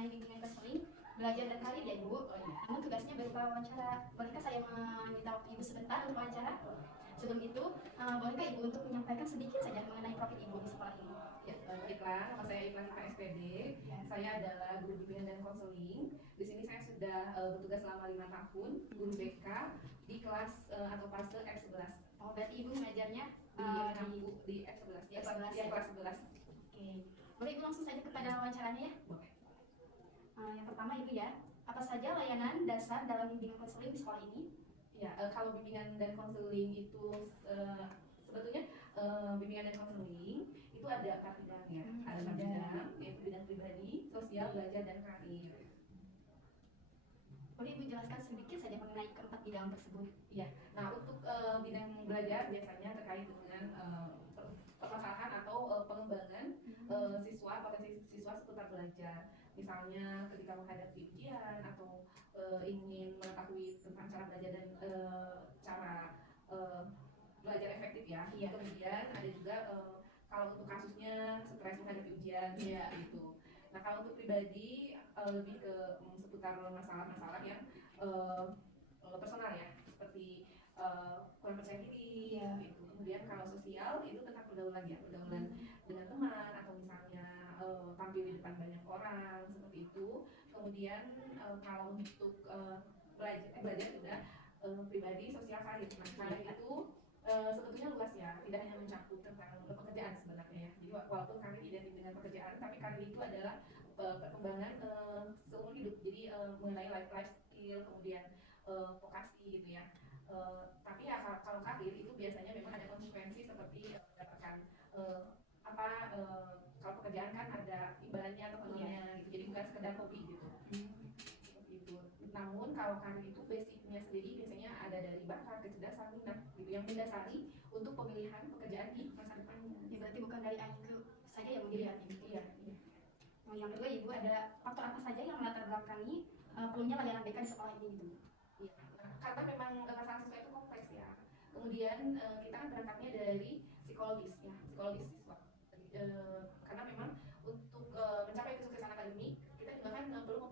mengenai bimbingan konseling belajar dan karir ya Ibu. Namun tugasnya berupa wawancara. Bolehkah saya meminta waktu Ibu sebentar untuk wawancara? Sebelum itu, bolehkah Ibu untuk menyampaikan sedikit saja mengenai profil Ibu di sekolah ini? Ya, baiklah. Nama saya Iklan SPD. Ya. Saya adalah guru bimbingan dan konseling. Di sini saya sudah bertugas selama 5 tahun, guru BK di kelas atau fase F11. Oh, berarti Ibu mengajarnya di F11. Di F11 ya, kelas 11. Oke. Boleh Ibu langsung saja kepada wawancaranya ya? Boleh. Yang pertama Ibu ya, apa saja layanan dasar dalam bimbingan konseling di sekolah ini? Ya, kalau bimbingan dan konseling itu sebetulnya bimbingan dan konseling itu ada 4 bidang ya. Ada 4 bidang, yaitu bidang pribadi, sosial, belajar, dan karir. Boleh Ibu jelaskan sedikit saja mengenai keempat bidang tersebut? Ya, nah untuk bidang belajar biasanya terkait dengan permasalahan atau pengembangan siswa, potensi siswa seputar belajar. Misalnya ketika menghadapi ujian atau ingin mengetahui tentang cara belajar dan cara belajar efektif ya. Iya. Kemudian ada juga kalau untuk kasusnya stres menghadapi ujian, Iya. gitu. Nah kalau untuk pribadi lebih ke seputar masalah-masalah yang personal ya, seperti kurang percaya diri, Iya. gitu. Kemudian kalau sosial itu tentang pergaulan ya, pergaulan dengan teman atau misalnya tampil di depan banyak orang seperti itu. Kemudian kalau untuk belajar sudah pribadi, sosial, karir. Nah karir itu sebetulnya luas ya, tidak hanya mencakup tentang pekerjaan sebenarnya ya. Jadi walaupun kami identik dengan pekerjaan, tapi karir itu adalah perkembangan seumur hidup. Jadi mengenai life skill, kemudian vokasi gitu ya. Tapi ya kalau karir itu biasanya memang ada konsekuensi seperti mendapatkan kalau pekerjaan kan ada imbalannya atau penuhnya gitu. Jadi bukan sekedar hobi gitu. Seperti itu. Namun kalau karir itu basicnya sendiri biasanya ada dari bakat, kecerdasan, minat gitu yang mendasari untuk pemilihan pekerjaan di masa depannya. Ya berarti bukan dari IQ saja yang dilihat ya? Iya. Yang kedua Ibu, ada faktor apa saja yang melatar belakangi perlunya layanan BK di sekolah ini gitu? Iya. Nah, karena memang masalah siswa itu kompleks ya. Kemudian kita kan berangkatnya dari psikologis ya, psikologis siswa. Karena memang untuk mencapai kesuksesan akademik kita juga kan perlu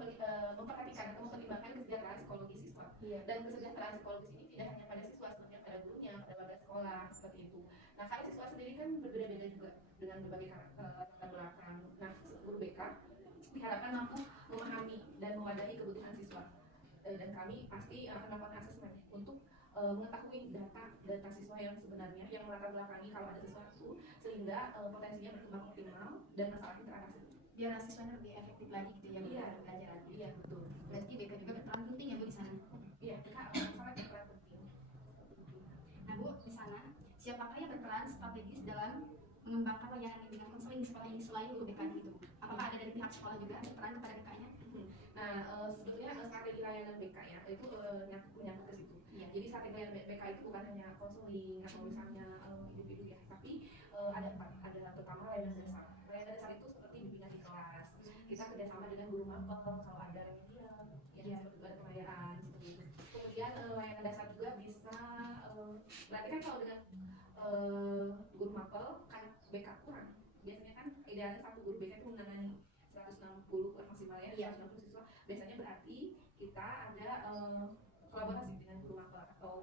memperhatikan atau mempertimbangkan kesejahteraan psikologis siswa. Iya. Dan kesejahteraan psikologis ini tidak hanya pada siswa, sebenarnya pada gurunya, pada warga sekolah seperti itu. Nah kalau siswa sendiri kan berbeda-beda juga dengan berbagai latar belakang. Nah guru BK diharapkan mampu memahami dan mewadahi kebutuhan siswa. Dan kami pasti akan melakukan asesmen untuk mengetahui data siswa yang sebenarnya yang melatar belakangi kalau ada sesuatu sehingga potensinya berkembang optimal dan masalahnya teratasi. Biar siswanya lebih efektif lagi gitu ya Iya. pelajarannya. Iya betul. Berarti BK juga berperan penting ya Bu di sana. Iya, BK sangat berperan penting. Nah Bu, di sana siapakah yang berperan strategis dalam mengembangkan layanan bimbingan konseling di sekolah ini selain guru BK gitu? Apakah ada dari pihak sekolah juga berperan kepada BK-nya? Nah sebetulnya strategi layanan BK ya itu nyangkut ke situ. Iya. Jadi strategi layanan BK itu bukan hanya konseling atau misalnya individu ya, tapi ada 4. Ada pertama layanan dasar. Layanan dasar itu seperti bimbingan di kelas. Kita kerjasama dengan guru mapel kalau ada remedial, ya seperti ada pembayaran seperti itu. Kemudian layanan dasar juga bisa berarti kan kalau dengan guru mapel kan BK kurang. Biasanya kan idealnya satu guru BK itu menangani 160 maksimal ya, 160 siswa. Biasanya berarti kita ada kolaborasi dengan guru mapel atau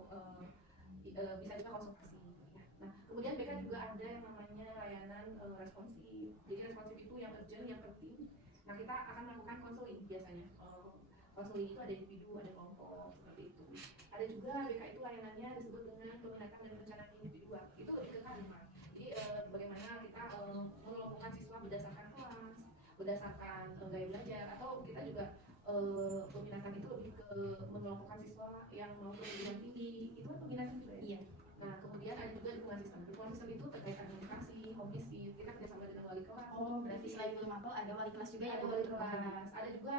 bisa juga konsultasi. Nah, kemudian BK juga ada yang namanya layanan responsif. Jadi responsif itu yang urgent, yang penting. Nah, kita akan melakukan konseling biasanya. Konseling itu ada individu, ada kelompok, seperti itu. Ada juga BK itu layanannya disebut dengan peminatan dan perencanaan individual. Itu lebih ke kearifan. Jadi bagaimana kita mengelompokkan siswa berdasarkan kelas, berdasarkan gaya belajar, atau kita juga peminatan itu lebih ke mengelompokkan siswa yang mau pendidikan tinggi. Itu kan peminatan juga ya. Iya. Nah kemudian ada juga dukungan sistem. Dukungan sistem itu terkait administrasi, home visit, kita kerjasama dengan wali kelas. Oh, berarti selain guru mapel ada wali kelas juga ya? Ada wali kelas. Ada juga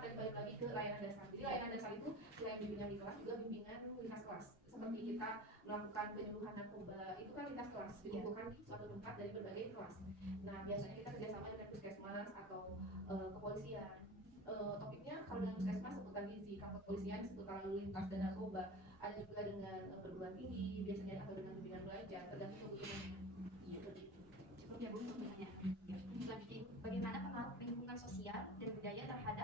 tadi balik lagi ke layanan dasar. Jadi layanan dasar itu selain bimbingan di kelas juga bimbingan lintas kelas. Seperti kita melakukan penyuluhan narkoba, itu kan lintas kelas, dikumpulkan di suatu tempat dari berbagai kelas. Nah biasanya kita kerjasama dengan puskesmas atau kepolisian. Topiknya kalau dengan puskesmas seputar gizi, kalau kepolisian seputar lalu lintas dan narkoba. Ada juga dengan perguruan tinggi biasanya atau dengan bimbingan belajar, tergantung kebutuhannya. Iya, cukup ya Bu untuk bertanya. Selanjutnya, bagaimana pengaruh lingkungan sosial dan budaya terhadap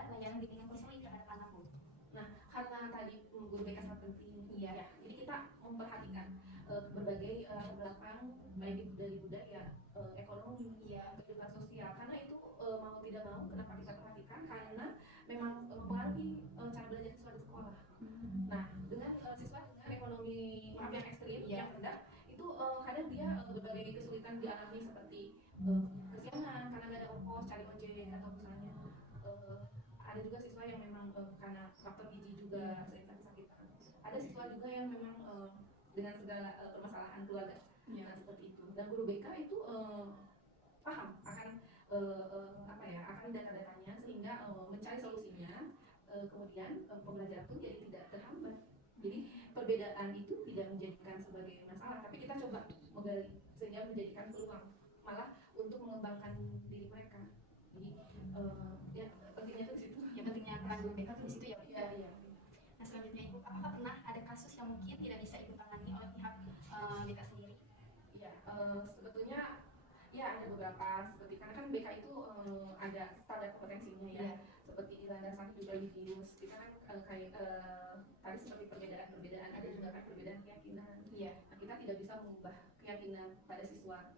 dari budaya, ekonomi, Iya. kehidupan sosial. Karena itu mau tidak mau kenapa kita perhatikan karena memang mempengaruhi cara belajar siswa di sekolah. Nah, dengan siswa dengan ekonomi yang ekstrim, Iya. yang rendah, itu kadang dia berbagai kesulitan dialami seperti kesiangan karena nggak ada ongkos cari ojek, atau misalnya ada juga siswa yang memang karena faktor gizi juga sering sakit-sakitan. Ada siswa juga yang memang dengan segala permasalahan keluarga. Iya. Nah, seperti itu. Dan guru BK itu paham akan akan data-datanya sehingga mencari solusinya. Kemudian pembelajaran pun jadi tidak terhambat. Jadi perbedaan itu tidak menjadikan sebagai masalah, tapi kita coba menggali sehingga menjadikan peluang, malah untuk mengembangkan diri mereka. Jadi ya pentingnya itu di situ. Ya, pentingnya peran guru BK itu di situ ya. Bu. Iya. Nah, selanjutnya Ibu, apakah pernah ada kasus yang mungkin tidak bisa Ibu tangani oleh pihak BK sendiri? Iya, sebetulnya ya ada beberapa, seperti karena kan BK itu ada standar kompetensinya ya. Iya. Seperti di landasan juga Livius, kita kan kayak tadi seperti perbedaan, ada juga kan perbedaan keyakinan. Iya. Nah, kita tidak bisa mengubah keyakinan pada siswa,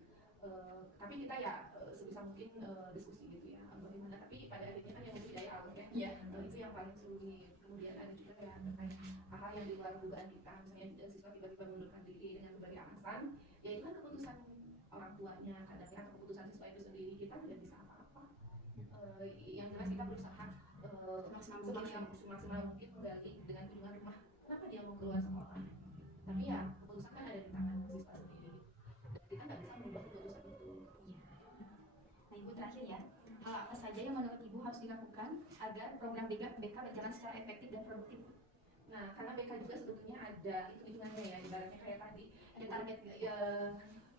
tapi kita ya sebisa mungkin diskusi gitu ya, bagaimana. Tapi pada akhirnya kan yang mesti daya Allah ya. Iya. Itu yang paling sulit. Kemudian ada juga ya terkait hal-hal yang di luar dugaan kita, misalnya siswa tiba-tiba mengundurkan diri dengan berbagai alasan, ya itu kan keputusan orang tuanya, kadang-kadang keputusan siswa itu sendiri, kita tidak bisa apa-apa. Yang jelas kita berusaha semaksimal mungkin menggali dengan kunjungan rumah kenapa dia mau keluar sekolah, tapi ya keputusan kan ada di tangan siswa sendiri, dan kita nggak bisa merubah keputusan itu. Nah, Ibu terakhir ya, hal apa saja yang menurut Ibu harus dilakukan agar program BK berjalan secara efektif dan produktif? Nah, karena BK juga sebetulnya ada hitungannya ya, ibaratnya kayak tadi Ada target nggak ya?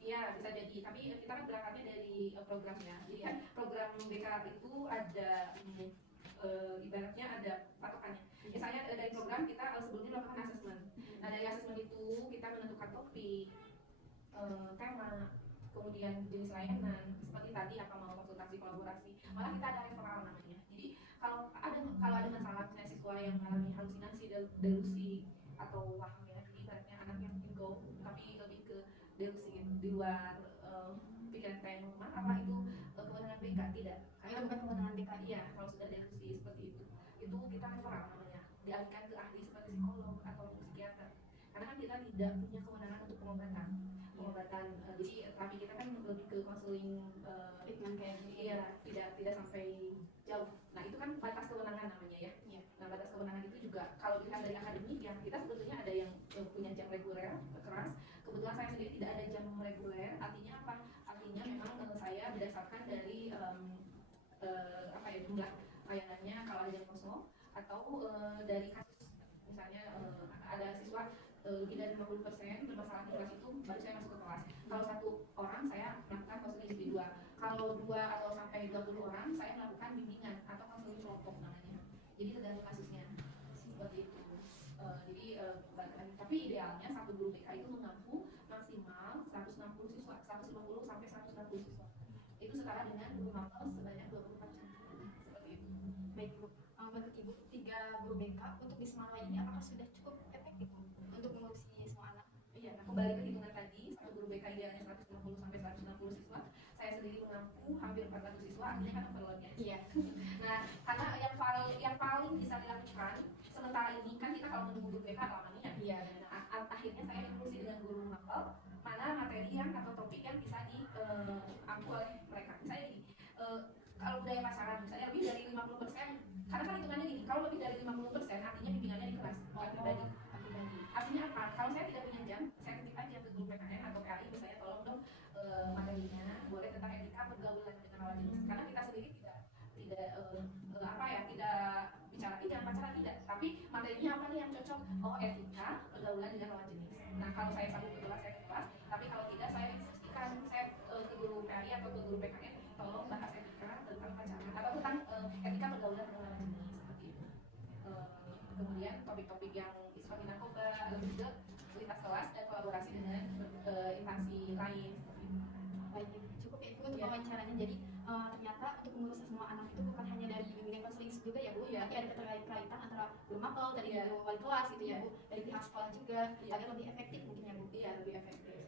Iya, bisa jadi, tapi kita kan berangkatnya dari programnya. Jadi kan program BK itu ada ibaratnya ada patokannya. Misalnya dari program kita sebelumnya melakukan assessment. Nah, dari assessment itu kita menentukan topik, tema, kemudian jenis layanan, seperti tadi apa mau konsultasi, kolaborasi. Malah kita ada referral namanya. Jadi kalau ada masalah misalnya siswa yang mengalami halusinasi, delusi atau waham ya, jadi ibaratnya anak yang bingung tapi lebih ke delusi gitu, di luar pikiran kita yang normal, apa itu kewenangan BK? Tidak. Itu bukan kewenangan BK. Iya, kalau sudah delusi seperti itu kita referral namanya, dialihkan ke ahli seperti psikolog atau psikiater. Karena kan kita tidak punya kewenangan untuk pengobatan. Jadi tapi kita kan lebih ke konseling, Treatment kayak gini. iya, tidak sampai jauh. Nah, itu kan batas kewenangan namanya ya. Iya. Nah, batas kewenangan itu juga kalau dilihat dari akademik ya, kita sebetulnya ada yang punya jam reguler keras. Kebetulan saya sendiri tidak ada jam reguler. Artinya apa? Artinya memang saya berdasarkan dari jumlah layanannya, kalau ada jam kosong atau dari kasus. Misalnya ada siswa lebih dari 50% bermasalah di kelas, itu baru saya masuk ke kelas. Kalau satu orang saya melakukan konseling individual. Kalau 2 atau sampai 20 orang saya melakukan bimbingan atau konseling kelompok namanya. Jadi tergantung kasusnya seperti itu. Tapi idealnya satu guru BK itu mengampu maksimal 160 siswa, 150 sampai 160 siswa. Itu setara dengan guru mapel sebanyak 24 jam. Seperti itu. Baik, Bu. Menurut Ibu, 3 guru BK untuk di Semarang ini apakah sudah cukup efektif untuk mengurusi semua anak? Iya, nah kembali ke hitungan tadi, satu guru BK idealnya 150 sampai 160 siswa. Saya sendiri mengampu hampir 400 siswa, artinya kan overloadnya. Iya. Nah, karena yang paling bisa dilakukan sementara ini kan kita kalau menunggu guru BK lamanya. Iya. Nah, akhirnya saya diskusi dengan guru mapel mana materi yang atau topik yang bisa diampu oleh mereka. Misalnya gini, kalau budaya pasaran misalnya lebih dari 50%, karena kan hitungannya gini, kalau lebih dari 50% artinya bimbingannya di kelas pribadi. Artinya apa? Kalau saya tidak punya jam, saya titip aja ke guru PKN atau PAI misalnya, tolong dong materinya boleh tentang etika pergaulan dengan lawan jenis. Karena kita sendiri tidak bicara jangan pacaran, tidak, tapi materinya apa nih yang cocok? Oh, etika pergaulan dengan lawan jenis. Nah, kalau saya sanggup ke kelas, saya ke kelas, tapi kalau tidak saya pastikan saya ke guru PAI atau ke guru PKN, tolong bahas etika tentang pacaran atau tentang etika pergaulan dengan lawan jenis, seperti itu. Kemudian topik-topik yang isu narkoba, lebih ke lintas kelas dan kolaborasi dengan instansi lain. Baik, cukup ya itu untuk wawancaranya. Jadi ternyata untuk mengurus semua anak itu bukan hanya dari bimbingan konseling juga ya Bu, tapi ada keterkaitan antara guru mapel, dari guru wali kelas gitu ya Bu, dari pihak sekolah juga, agar lebih efektif mungkin ya Bu. Iya, lebih efektif.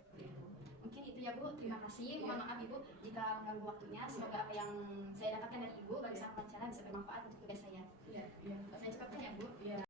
mungkin itu ya Bu. Terima kasih. Mohon maaf Ibu jika mengganggu waktunya. Semoga apa yang saya dapatkan dari Ibu bagi wawancara bisa bermanfaat untuk tugas saya. Iya, iya. Saya cukupkan ya Bu. Iya.